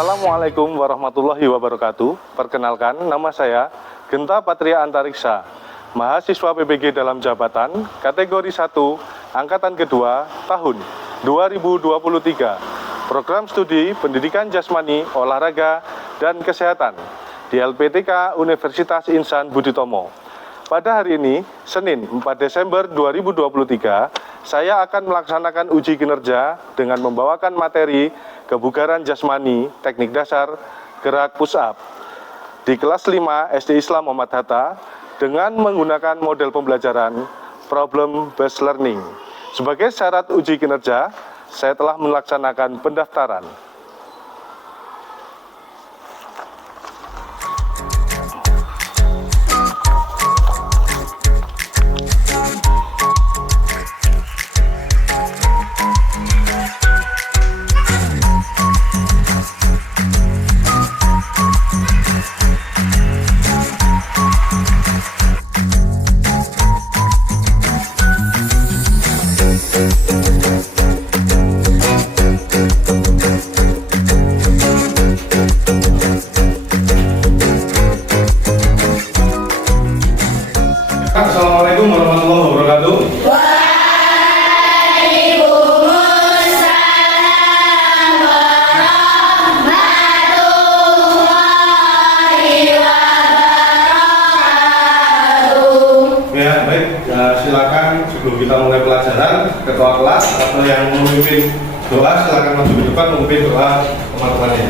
Assalamualaikum warahmatullahi wabarakatuh. Perkenalkan, nama saya Genta Patria Antariksa, mahasiswa PBG dalam jabatan kategori 1, angkatan kedua, tahun 2023. Program studi Pendidikan Jasmani, Olahraga, dan Kesehatan di LPTK Universitas Insan Budi-Tomo. Pada hari ini, Senin 4 Desember 2023, saya akan melaksanakan uji kinerja dengan membawakan materi kebugaran jasmani, teknik dasar, gerak push up di kelas 5 SD Islam Muhammad Hatta dengan menggunakan model pembelajaran problem based learning. Sebagai syarat uji kinerja, saya telah melaksanakan pendaftaran. Assalamualaikum warahmatullahi wabarakatuh. Waalaikumsalam warahmatullahi wabarakatuh. Ya, baik. Silakan sebelum kita mulai pelajaran, ketua kelas atau yang memimpin doa silakan maju ke depan memimpin doa teman-temannya.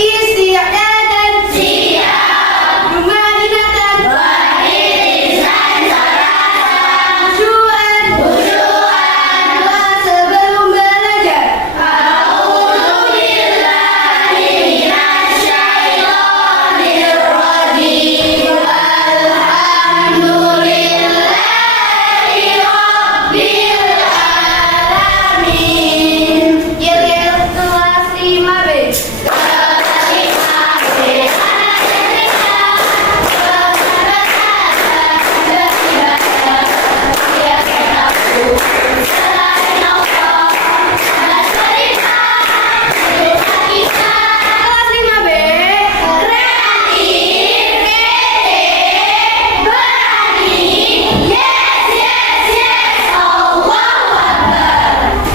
Istiadat dan siap Rumadinatan Wahirisan Sarasam Juan Bujuan Dua sebelum belajar A'udzubillahi minasyaitonirrajim Alhamdulillahi Rabbil Alamin. Yel kelas 5B.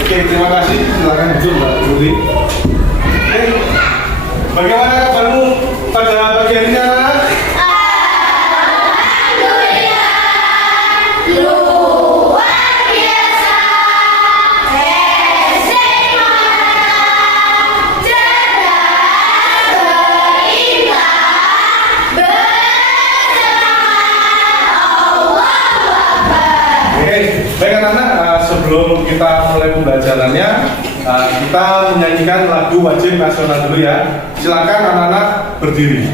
Oke, terima kasih. Silakan duduk Mbak Budi. Oke, bagaimana kabarmu pada pagi hari ini, anak-anak? Luar biasa, seimbang, cerdas, beriman, bersemangat, Allahu Akbar. Oke, baik anak-anak, sebelum kita mulai pembelajarannya, kita menyanyikan lagu wajib nasional dulu ya. Silakan anak-anak berdiri.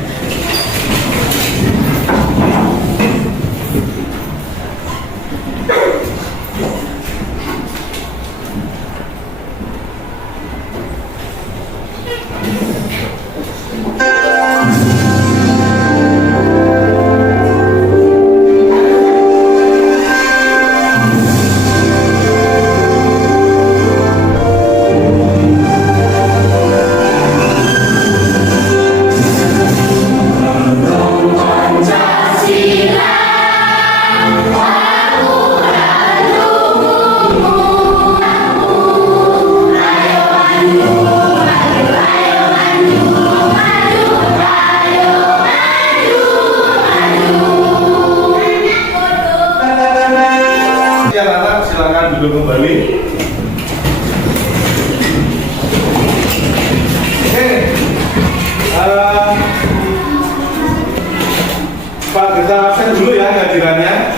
Anak-anak silakan duduk kembali. Oke, Pak, kita absen dulu ya kehadirannya.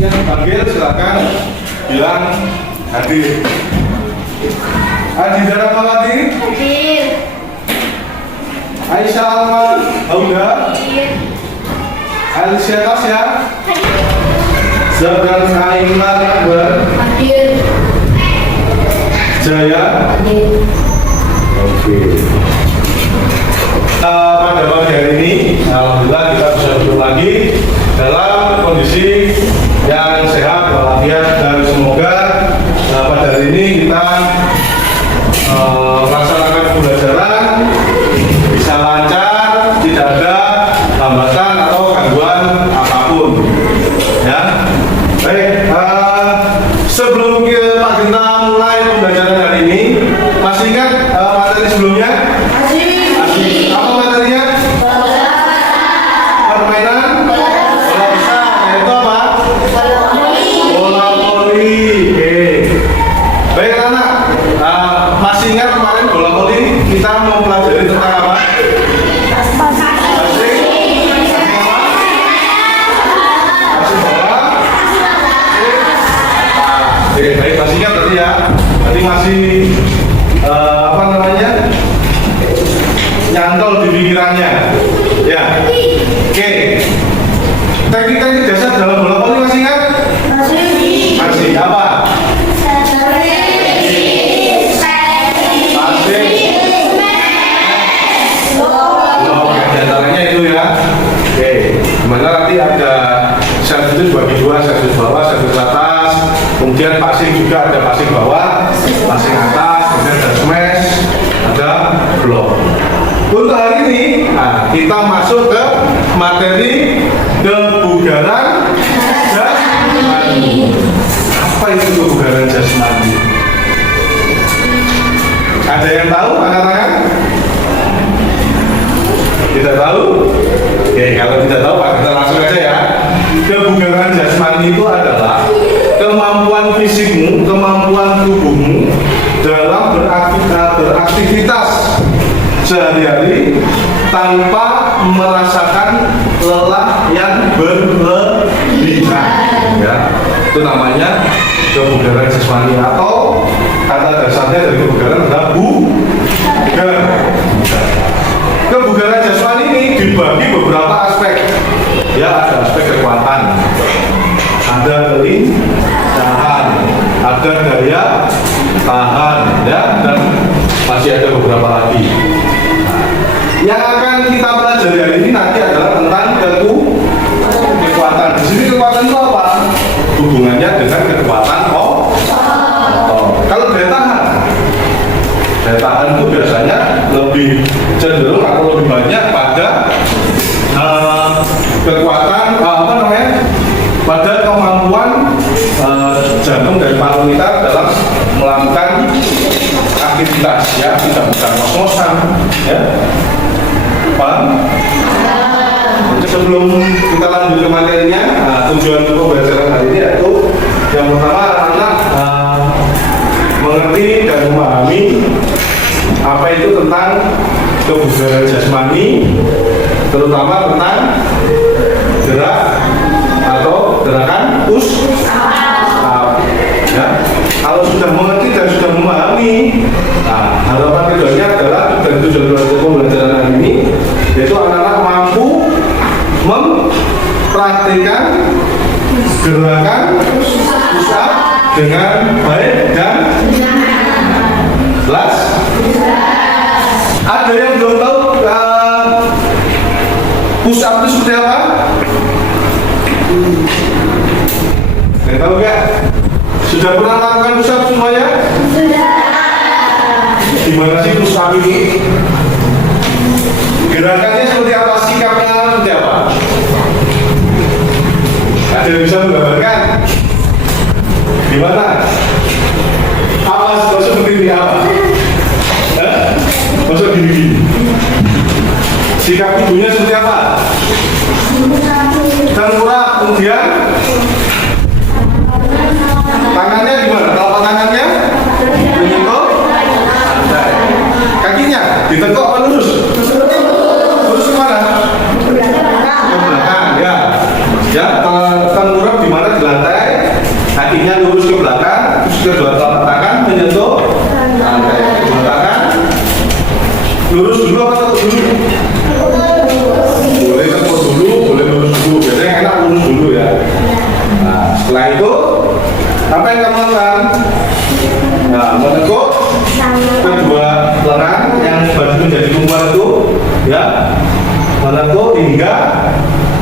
Yang panggil silakan bilang hadir. Adhidara Mawati, Hadir. Aisyah Alman Hauda, Hadir. Alicia Tasya, Zabran Aiman Akbar, Hadir. Jaya. Hadir. Oke. Pada pagi hari ini, alhamdulillah kita bisa duduk lagi dalam kondisi yang sehat walafiat dan semoga masih apa namanya, nyantol di pikirannya. Ya, oke. Teknik-teknik dasar dalam bola voli masih ingat? Masih apa? Antaranya itu ya. Oke, dimana nanti ada servis itu dibagi dua, servis bawah, servis atas. Kemudian passing juga ada passing bawah, passing atas, kemudian ada smash, ada block. Untuk hari ini, nah, kita masuk ke materi kebugaran jasmani. Apa itu kebugaran jasmani? Ada yang tahu? Angkat tangan. Tidak tahu? Oke, kalau tidak tahu Pak, kita langsung aja ya. Kebugaran jasmani itu adalah kemampuan fisikmu, kemampuan tubuhmu dalam beraktivitas sehari-hari tanpa merasakan lelah yang berlebihan. Ya, itu namanya kebugaran jasmani, atau kata dasarnya dari kebugaran adalah bugar. Kebugaran jasmani ini dibagi beberapa aspek. Ya, ada aspek kekuatan, ada kelincahan, ada daya tahan, ya, dan masih ada beberapa lagi. Yang akan kita pelajari hari ini nanti adalah tentang kekuatan. Di sini kekuatan itu apa? Hubungannya dengan kekuatan kalau daya tahan itu biasanya lebih cenderung atau lebih banyak pada kekuatan pada kemampuan jantung dan paru kita dalam melakukan aktivitas, ya, tidak bukan ngos-ngosan, ya. Paham? Sebelum kita lanjut ke materinya, tujuan pembelajaran hari ini yaitu yang pertama, anak-anak mengerti dan memahami apa itu tentang kebugaran jasmani, terutama tentang gerak atau gerakan push up. Ya, kalau sudah mengerti dan sudah memahami, harapan keduanya adalah, dan tujuan pembelajaran hari ini yaitu anak-anak mampu mempraktikkan gerakan push up dengan baik dan jelas. Ada yang belum tahu push up itu seperti apa? Yang tahu nggak? Sudah pernah lakukan push up semuanya? Sudah. Gimana sih push up ini? Gerakannya seperti apa? Sikapnya seperti apa? Ada yang bisa menggambarkan? Gimana? Apa seperti ini apa? Masuk gini-gini. Sikap tubuhnya seperti apa? Tengkurap, kemudian tangannya gimana? Telapak tangannya menyentuh lantai. Kakinya ditekuk apa lurus? Lurus kemana? Ke belakang, ya. Ya, tengkurap di mana? Di lantai. Kakinya lurus ke belakang, terus kedua telapak tangan menyentuh lantai. Kedua tangan lurus dulu apa tekuk dulu? Boleh tekuk dulu, boleh lurus dulu. Biasanya enak lurus dulu ya. Nah, setelah itu apa yang kamu lakukan? Nah, menekuk kedua lengan yang baju menjadi tumpuan itu, ya, menekuk hingga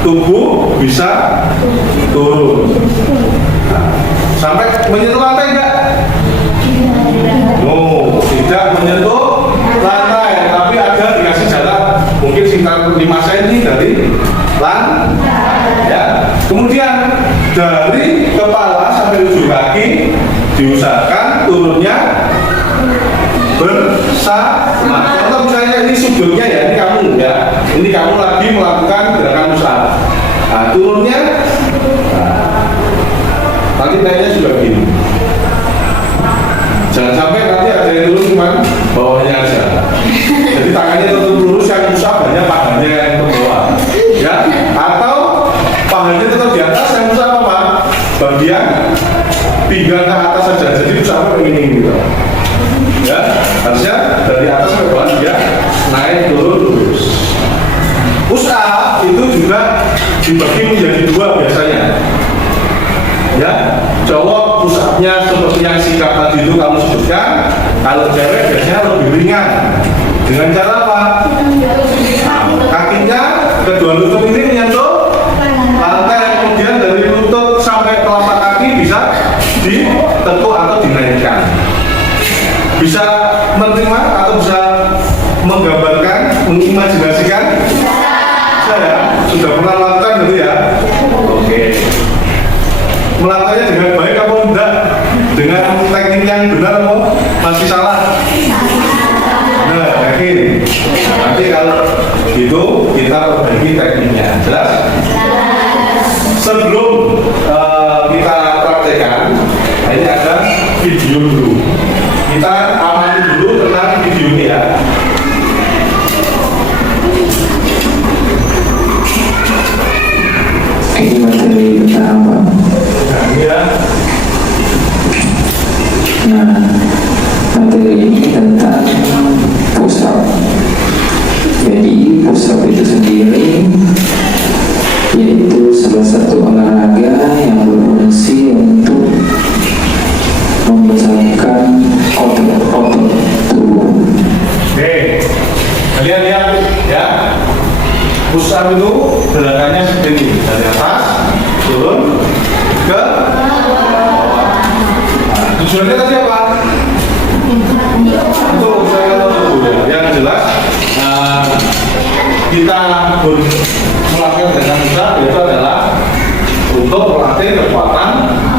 tubuh bisa turun. Nah, sampai menyentuh lantai enggak? Oh, tidak menyentuh lantai, tapi ada dikasih jarak mungkin sekitar 5 cm dari lantai, ya. Kemudian dari kepala sampai ujung kaki diusahakan turunnya bersama. Contoh misalnya ini sudutnya, ya, ini kamu, ya, ini kamu lagi melakukan gerakan usaha. Nah, turunnya, nanti naiknya sudah begini. Jangan sampai nanti ada yang turun cuma bawahnya aja. Jadi tangannya tetap lurus, yang usaha banyak pahanya yang ke bawah, ya. Atau pahanya tetap di atas, yang usaha apa? Bagian pinggang ke atas saja. Jadi usaha begini gitu. itu juga dibagi menjadi dua biasanya. Ya, cowok push up-nya seperti yang sikap tadi itu kamu sebutkan. Kalau cewek biasanya lebih ringan. Dengan cara apa? Kakinya kedua lutut ini menyentuh lantai, kemudian dari lutut sampai telapak kaki bisa ditekuk atau dinaikkan. Bisa menerima atau bisa menggambarkan, mengimajinasikan? Saya sudah pernah melakukan gitu ya. Oke. Melakukannya dengan baik apa enggak? Dengan teknik yang benar apa masih salah? Nah, yakin. Nanti kalau gitu kita perbaiki tekniknya. Jelas? Sebelum kita praktekkan, ini ada video dulu. Kita amati dulu tentang video ini ya. Ini materi tentang apa? Nah, ini ya. Nah, materi ini tentang push up. Jadi push up itu sendiri yaitu salah satu olahraga yang berfungsi untuk membesarkan otot-otot tubuh. Oke, kalian lihat ya. Push up itu gerakannya seperti ini, dari atas turun ke bawah. Nah, tujuannya tadi apa? Untuk saya tubuh ya. Yang jelas kita melakukan dengan besar itu adalah untuk melatih kekuatan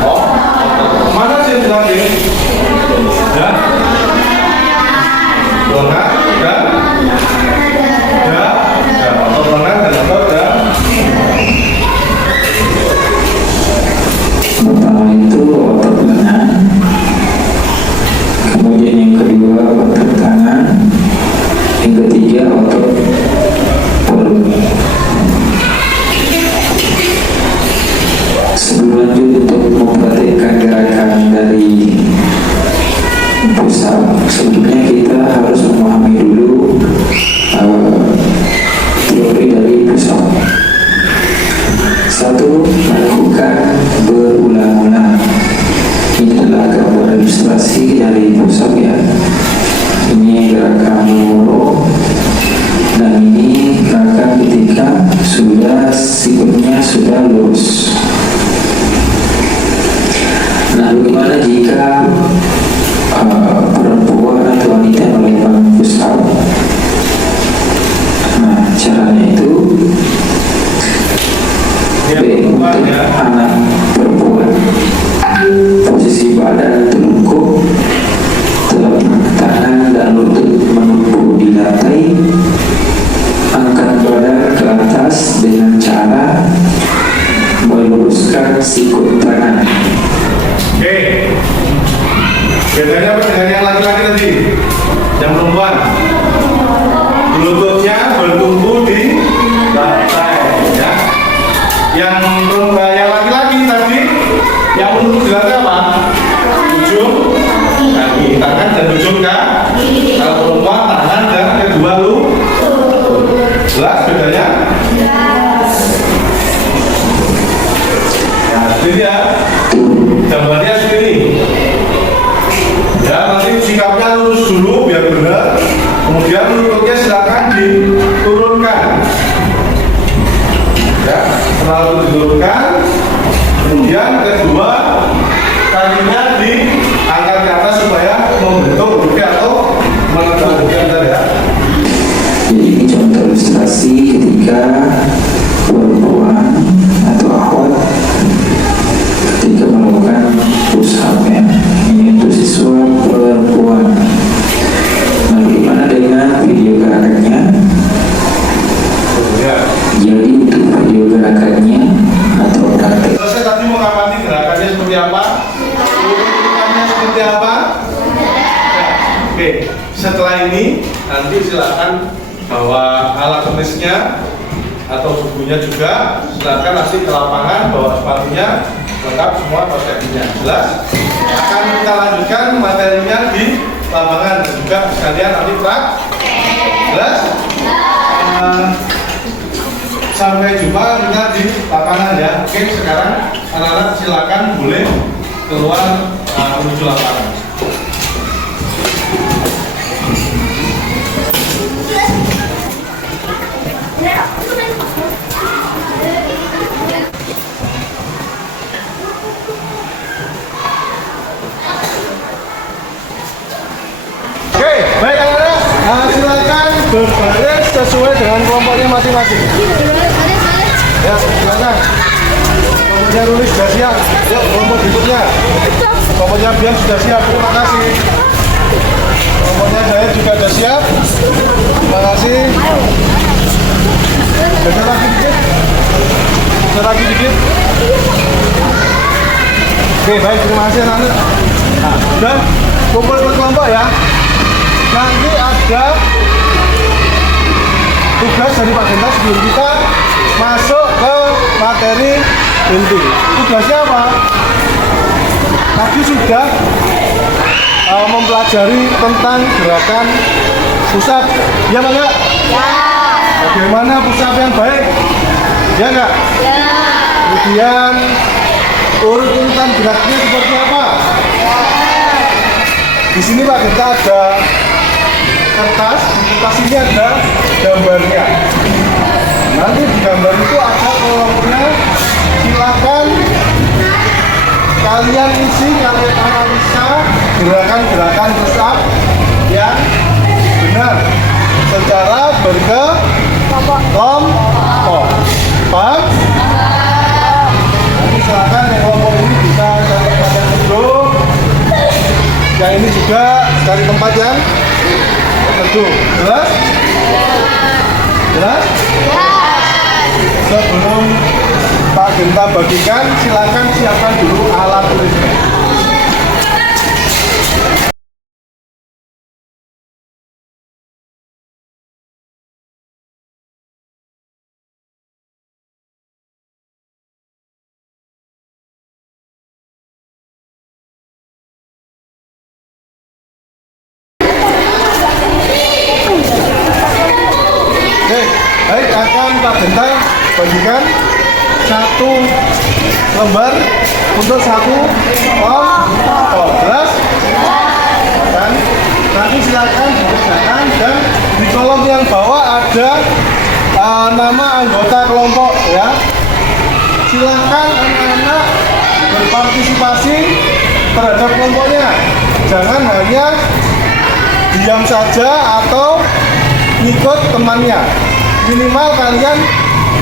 otot. Mana sih yang dilatih? Ya, lengan dan otot lengan dan otot dan Pertama itu otot lengan, kemudian yang kedua otot tangan, yang ketiga otot perut. Sebelum lanjut untuk mempraktikkan gerakan dari push up, sebelumnya kita harus memahami dulu teori dari push up. Satu, melakukan berulang-ulang. Ini adalah gambar ilustrasi dari push up ya. Ini gerakan mengurung, dan ini gerakan ketika sudah sikutnya sudah lurus. Nah, bagaimana jika perempuan atau wanita yang melakukan push up? Nah, caranya itu untuk anak perempuan, posisi badan telungkup, telapak tangan dan lutut menumpuk di lantai. Angkat badan ke atas dengan cara meluruskan sikut tangan. oke. Bedanya apa dengan yang laki-laki tadi? Yang perempuan lututnya bertumpu di lantai ya. Yang perempuan, yang laki-laki tadi yang bertumpu di lantai apa? Ujung kaki, tangan dan ujung kaki. Kalau perempuan tangan dan kedua lutut. Jelas bedanya? Nah, ini ya. Gambarnya seperti ini. Ya, nanti sikapnya lurus dulu biar benar. Kemudian lututnya silakan diturunkan. Ya, setelah lutut diturunkan, kemudian kedua kakinya diangkat ke atas supaya membentuk buki atau menegak buki ya. Jadi ini contoh ilustrasi ketika perempuan atau akhwat ketika melakukan push up ya. Ini untuk siswa perempuan. Nah, bagaimana dengan video gerakannya? Ya. Jadi untuk video gerakannya atau praktek Selesai tadi mengamati gerakannya seperti apa, urutannya seperti apa. Ya. Oke, setelah ini nanti silakan bawa alat tulisnya atau bukunya juga. Silakan nanti ke lapangan bawa sepatunya lengkap semua konsepnya. Jelas? Akan kita lanjutkan materinya di lapangan dan juga sekalian nanti jelas? sampai jumpa kita di lapangan ya. Oke, sekarang anak-anak silakan boleh keluar menuju lapangan. Oke, baik anak-anak, silakan berbaris sesuai dengan kelompoknya masing-masing. Ya, silakan. Kelompoknya Ruli sudah siap. Yuk, kelompok berikutnya. Kelompoknya Bian sudah siap. Terima kasih. Kelompoknya Zahir juga sudah siap. Terima kasih. Geser lagi dikit. Geser lagi dikit. Oke, baik. Terima kasih anak-anak. Nah, sudah kumpul berkelompok ya. Nanti ada tugas dari Pak Genta sebelum kita masuk ke materi inti. Tugasnya apa? Tadi sudah mempelajari tentang gerakan push up. Ya Pak enggak? Ya. Bagaimana push up yang baik? Ya enggak? Ya. Kemudian urutan geraknya seperti apa? Ya. Di sini Pak Genta ada kertas, di kertas ini ada gambarnya. Nanti di gambar itu ada kolomnya. Silakan kalian isi, kalian analisa gerakan-gerakan push up yang benar secara berkelompok. Paham? Nanti silakan yang kelompok ini bisa cari tempat yang teduh. Yang ini juga cari tempat yang teduh. Jelas? Jelas? Sebelum Pak Genta bagikan, silakan siapkan dulu alat tulisnya. Oke, baik, akan Pak Genta bagikan satu lembar untuk satu kelompok. Jelas? Dan nanti silakan dikerjakan, dan di kolom yang bawah ada nama anggota kelompok ya. Silakan anak-anak berpartisipasi terhadap kelompoknya. Jangan hanya diam saja atau ikut temannya. Minimal kalian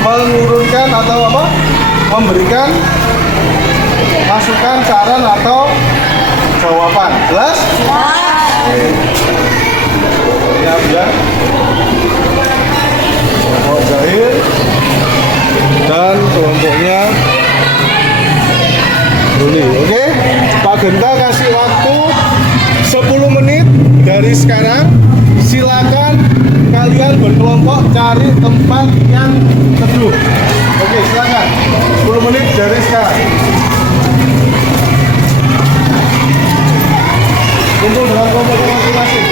mengurunkan atau memberikan masukan, saran atau jawaban. Jelas? Siap ya. Kelompok Zahir dan kelompoknya Ruli. Oke, Pak Genta kasih waktu 10 menit dari sekarang. Silakan kalian berkelompok cari tempat yang teduh. Oke, silakan. 10 menit dari sekarang. Kumpul dengan kelompok masing-masing.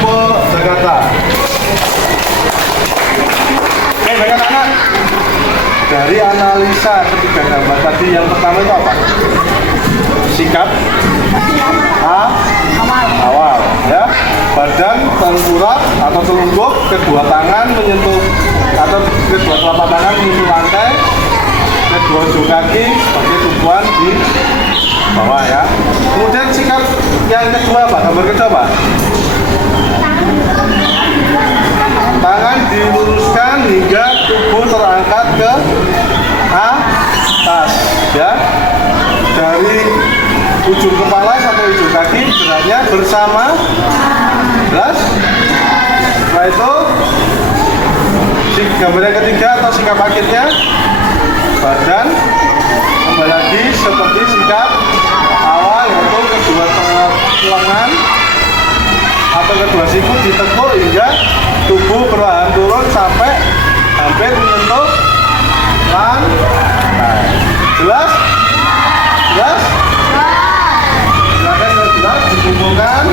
Purnomo, Jakarta. Oke, baik anak-anak. Dari analisa ketiga gambar tadi, yang pertama itu apa? Sikap awal, ya. Badan tengkurap atau telungkup, kedua tangan menyentuh atau kedua telapak tangan menyentuh lantai, kedua ujung kaki sebagai tumpuan di bawah, ya. Kemudian sikap yang kedua apa? Gambar kedua apa? Tangan diluruskan hingga tubuh terangkat ke atas, ya. Dari ujung kepala sampai ujung kaki geraknya bersama. Jelas? Setelah itu gambar yang ketiga atau sikap akhirnya, badan kembali lagi seperti sikap awal, yaitu kedua lengan atau kedua siku ditekuk hingga tubuh perlahan turun sampai hampir menyentuh lantai. Jelas? Jelas? Silakan kalau jelas dikumpulkan.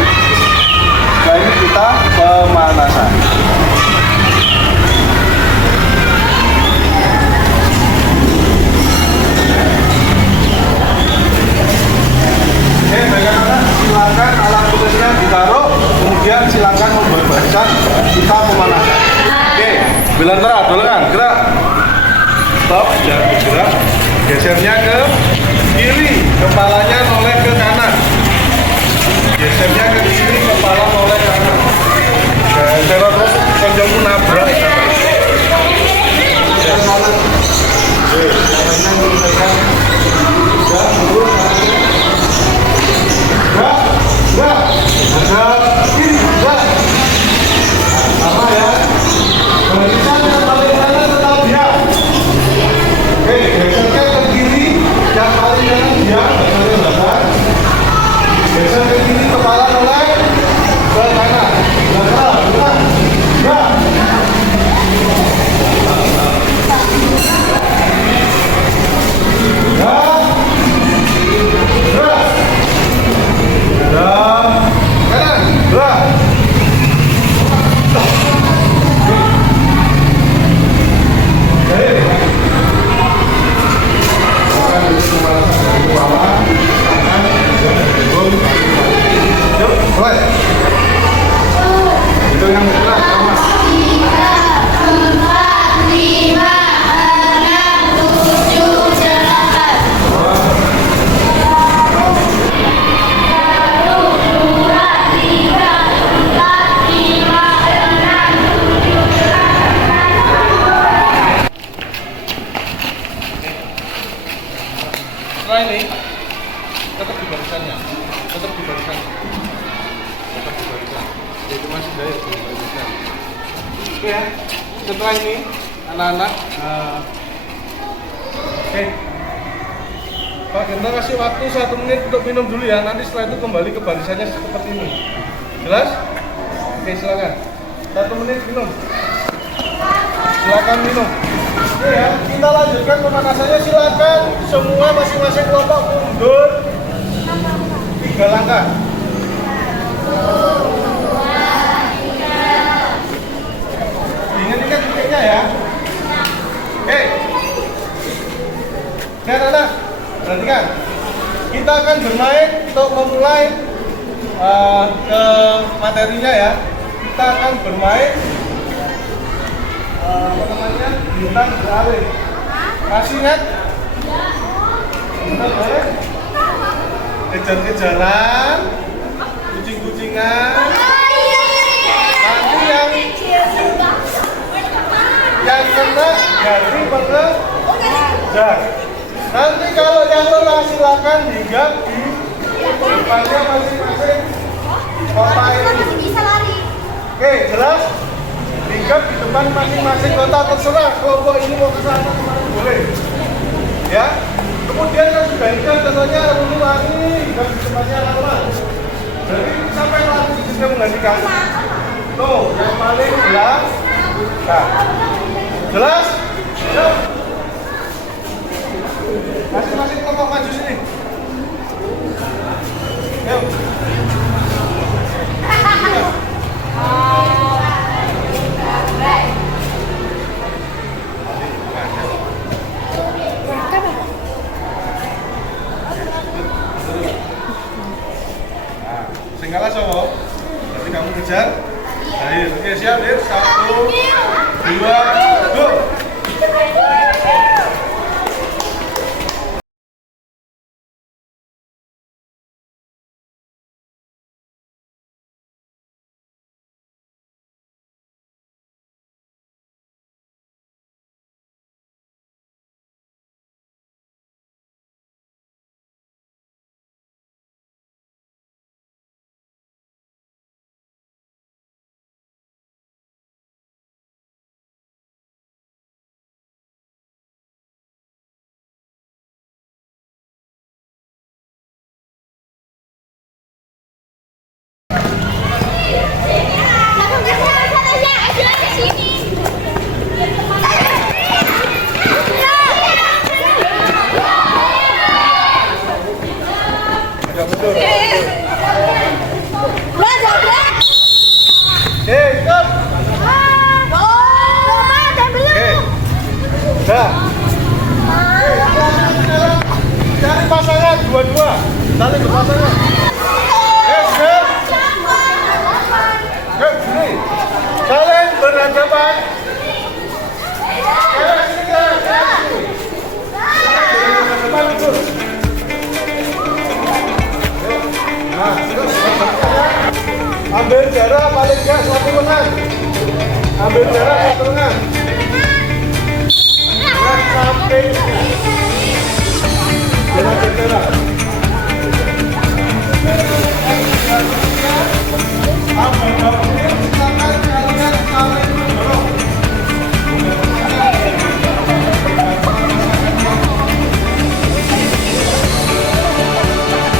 Setelah ini kita pemanasan. Oke, baik anak-anak, silakan alat tulisnya ditaruh, kemudian silakan membebaskan kita pemanasan. Oke, bilang terang, dolengan, gerak. Stop, jangan bergerak. Gesernya ke kiri, kepalanya noleh ke kanan. Gesernya ke kiri, kepala noleh ke kanan. Geser terus, konjongmu nabrak. Setelah ini tetap di barisannya, tetap di barisan, itu masih dari barisan. Oke ya, setelah ini anak-anak, oke, Pak Genta kasih waktu 1 menit untuk minum dulu ya. Nanti setelah itu kembali ke barisannya seperti ini. Jelas? Oke, silakan. 1 menit minum. Silakan minum. Oke ya, kita lanjutkan pemanasannya. Silakan semua masing-masing kelompok mundur 3 langkah. Ingat-ingat titiknya ya. Oke. Oke anak-anak, perhatikan. Kita akan bermain untuk memulai ke materinya ya. Kita akan bermain bintang beralih. Masih ingat? Bintang beralih. Kejar-kejaran, kucing-kucingan. Nanti yang kena garis pengejar. Nanti kalau yang lelah silakan hinggap di depannya masing-masing kota ini. Oke, jelas? Hinggap di depan masing-masing kota, terserah kelompok ini mau ke sana kemana boleh. Ya. Kemudian kan sudah hinggap, contohnya Rumi lari hinggap di depannya lama. Jadi sampai lari bisa menggantikan. Tuh, yang paling belakang. Nah, jelas? Yuk. Masing-masing kelompok maju sini. Yuk. Baik, oke siap ya. 1, 2, go. Stop. Udah. Cari pasangan dua-dua. Saling berpasangan. Stop. Sini. Saling berhadapan. Ambil jarak paling enggak 1 lengan. Ambil jarak 1 lengan. Sampai jarak jarak. Ambil jarak silakan kalian saling mendorong.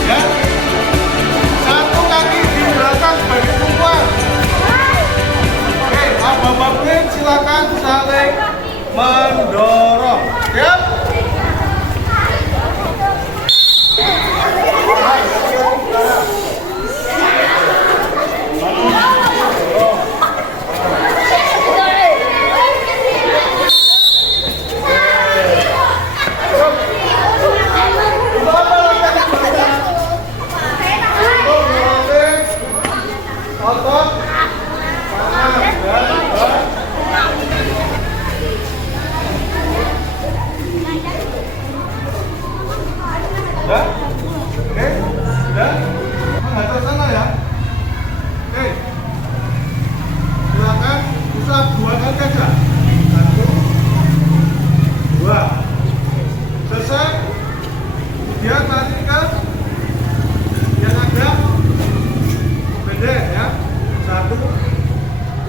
Ya. Satu kaki di belakang sebagai tumpuan. Oke, abang-abang silakan saling mendorong. Siap? Otot, tangan, dan Sudah? Oke? Sudah? Menghadap sana ya? Oke. Silakan usap 2 kali aja. 1, 2. Selesai. Kemudian lari ke yang agak pendek ya. 1.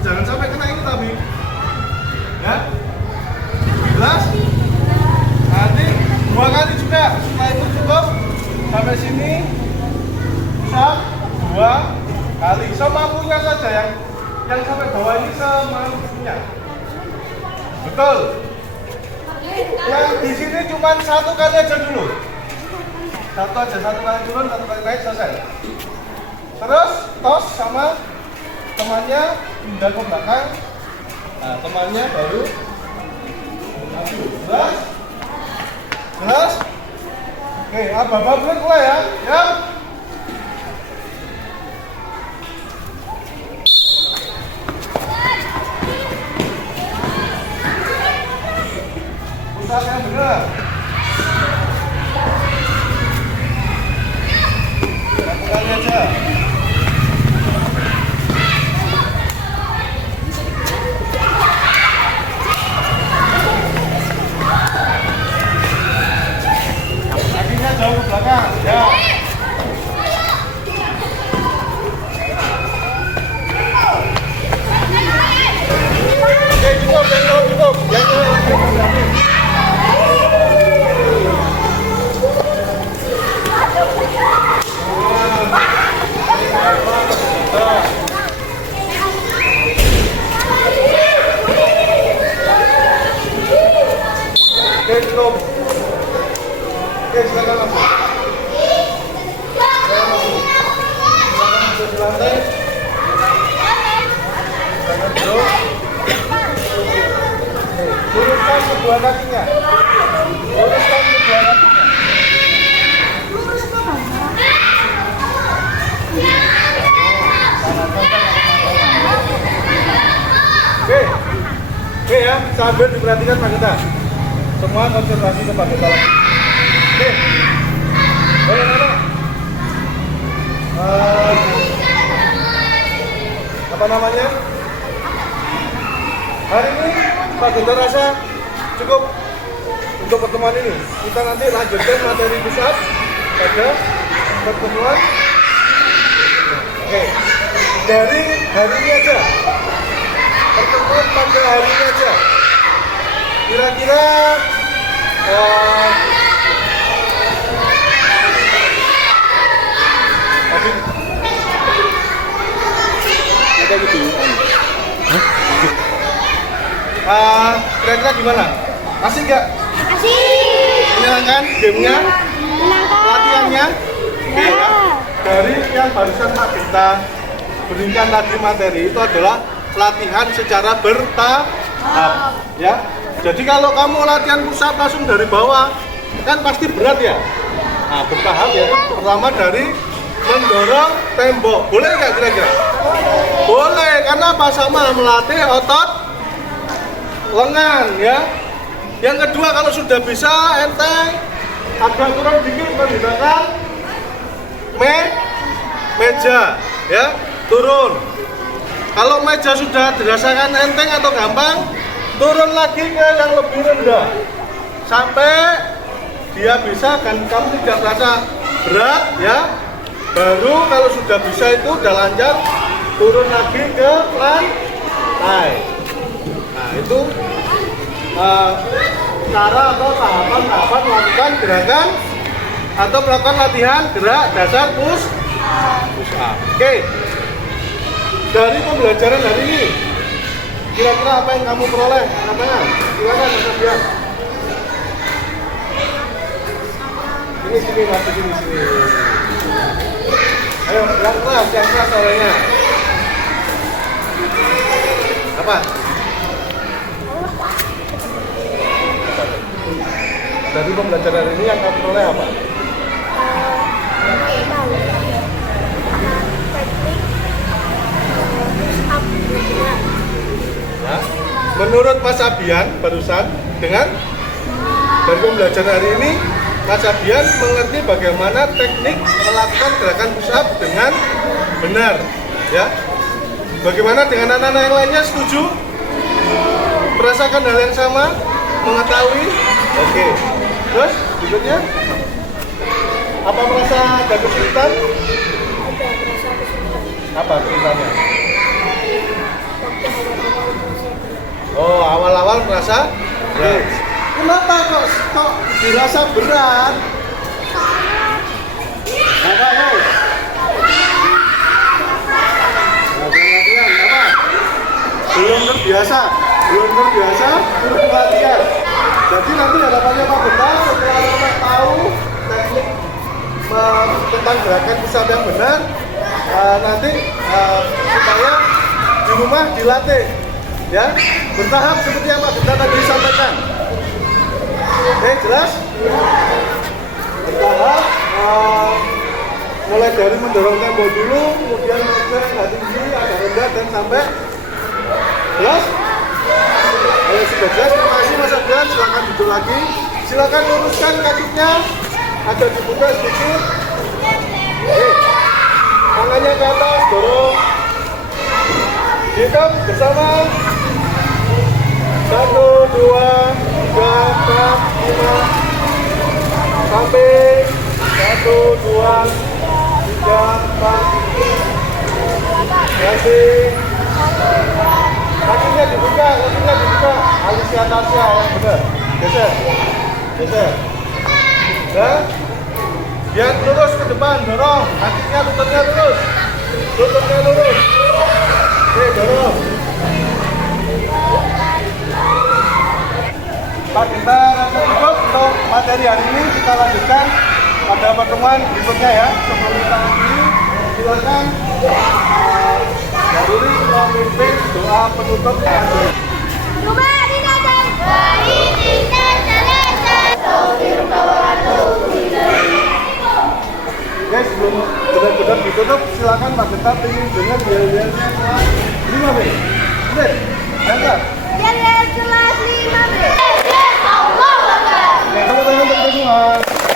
Jangan sampai kena ini tapi. Ya. Jelas? Nanti 2 kali juga. Setelah itu cukup sampai sini. Usap 2 kali. Semampunya saja yang sampai bawah ini semampunya. Betul. Yang di sini cuma 1 kali aja dulu. 1 aja, 1 kali turun, 1 kali naik, selesai. Terus tos sama temannya pindah ke belakang. Nah, temannya baru maju. Jelas? Jelas? Oke, abang-abang boleh mulai ya. Ya. Pusat yang benar. Satu kali aja. Kakinya jauh ke belakang. Ya. Oke, cukup. Oke, cukup. Oke, silakan masuk. Silakan duduk di lantai. Silakan duduk. Luruskan kedua kakinya. Luruskan kedua kakinya. Kanan, kanan, kanan. ya, sambil diperhatikan Pak Genta. Semua konsentrasi ke Pak Genta. Oke. Boleh mana? Apa namanya? Hari ini Pak Genta rasa cukup untuk pertemuan ini. Kita nanti lanjutkan materi push up pada pertemuan. Oke. Dari hari ini aja. Pertemuan pada hari ini aja. Kira-kira kita gitu. Kira-kira gimana? Asik nggak? Asik. Menyenangkan gamenya? Latihannya? Oke ya. Dari yang barusan Pak Genta berikan tadi materi itu adalah latihan secara bertahap ya. Jadi kalau kamu latihan pusat langsung dari bawah kan pasti berat ya. Nah, bertahap ya. Pertama dari mendorong tembok. Boleh nggak kira-kira? Boleh, karena apa? Sama melatih otot lengan ya. Yang kedua, kalau sudah bisa enteng agak kurang dikit menggunakan meja ya, turun. Kalau meja sudah dirasakan enteng atau gampang, turun lagi ke yang lebih rendah sampai dia bisa dan kamu tidak merasa berat ya. Baru kalau sudah bisa itu udah lancar, turun lagi ke lantai. Nah itu cara atau tahapan-tahapan melakukan gerakan atau melakukan latihan gerak dasar push up. Oke. Dari pembelajaran hari ini, kira-kira apa yang kamu peroleh? Silakan, Mas Abian. Sini, Mas, sini. Ayo, yang keras suaranya. Apa? Dari pembelajaran ini yang kamu peroleh apa? Ya. Menurut Mas Abian barusan dengan dari pembelajaran hari ini, Mas Abian mengerti bagaimana teknik melakukan gerakan push up dengan benar, ya. Bagaimana dengan anak-anak yang lainnya, setuju? Merasakan hal yang sama? Mengetahui? Oke. Terus berikutnya, apa merasa ada kesulitan? Apa kesulitannya? Oh, awal-awal merasa berat. Kenapa kok dirasa berat? Apa? Apa? Belum terbiasa, belum latihan. Jadi nanti harapannya Pak Genta setelah anak tahu teknik tentang gerakan pusat yang benar, nanti supaya di rumah dilatih, ya bertahap seperti yang Pak Genta tadi sampaikan. Oke, jelas? Bertahap, mulai dari mendorong tembok dulu, kemudian agak tinggi, agak rendah, dan sampai jelas? Kalau sudah jelas, terima kasih Mas Abian, silakan duduk lagi. Silakan luruskan kakinya, agak dibuka sedikit. Oke, tangannya ke atas, dorong. Hitam bersama. 1, 2, 3, 4, 5. Sampai 1, 2, 3, 4. Ganti. Kakinya dibuka, alisi atasnya yang benar. Geser. Ya. Biar lurus ke depan, dorong. Kakinya lututnya lurus. Oke, dorong. Pak Genta rasa cukup untuk materi hari ini. Kita lanjutkan pada pertemuan berikutnya ya. Sebelum kita akhiri, silakan Dahulu memimpin doa penutup yang Guys, sebelum benar-benar ditutup, silakan Pak Genta ingin dengar biar-biarnya 5 menit. Oke, Jadi kelas 5B. Allah Akbar. Oke, tepuk tangan untuk kita semua.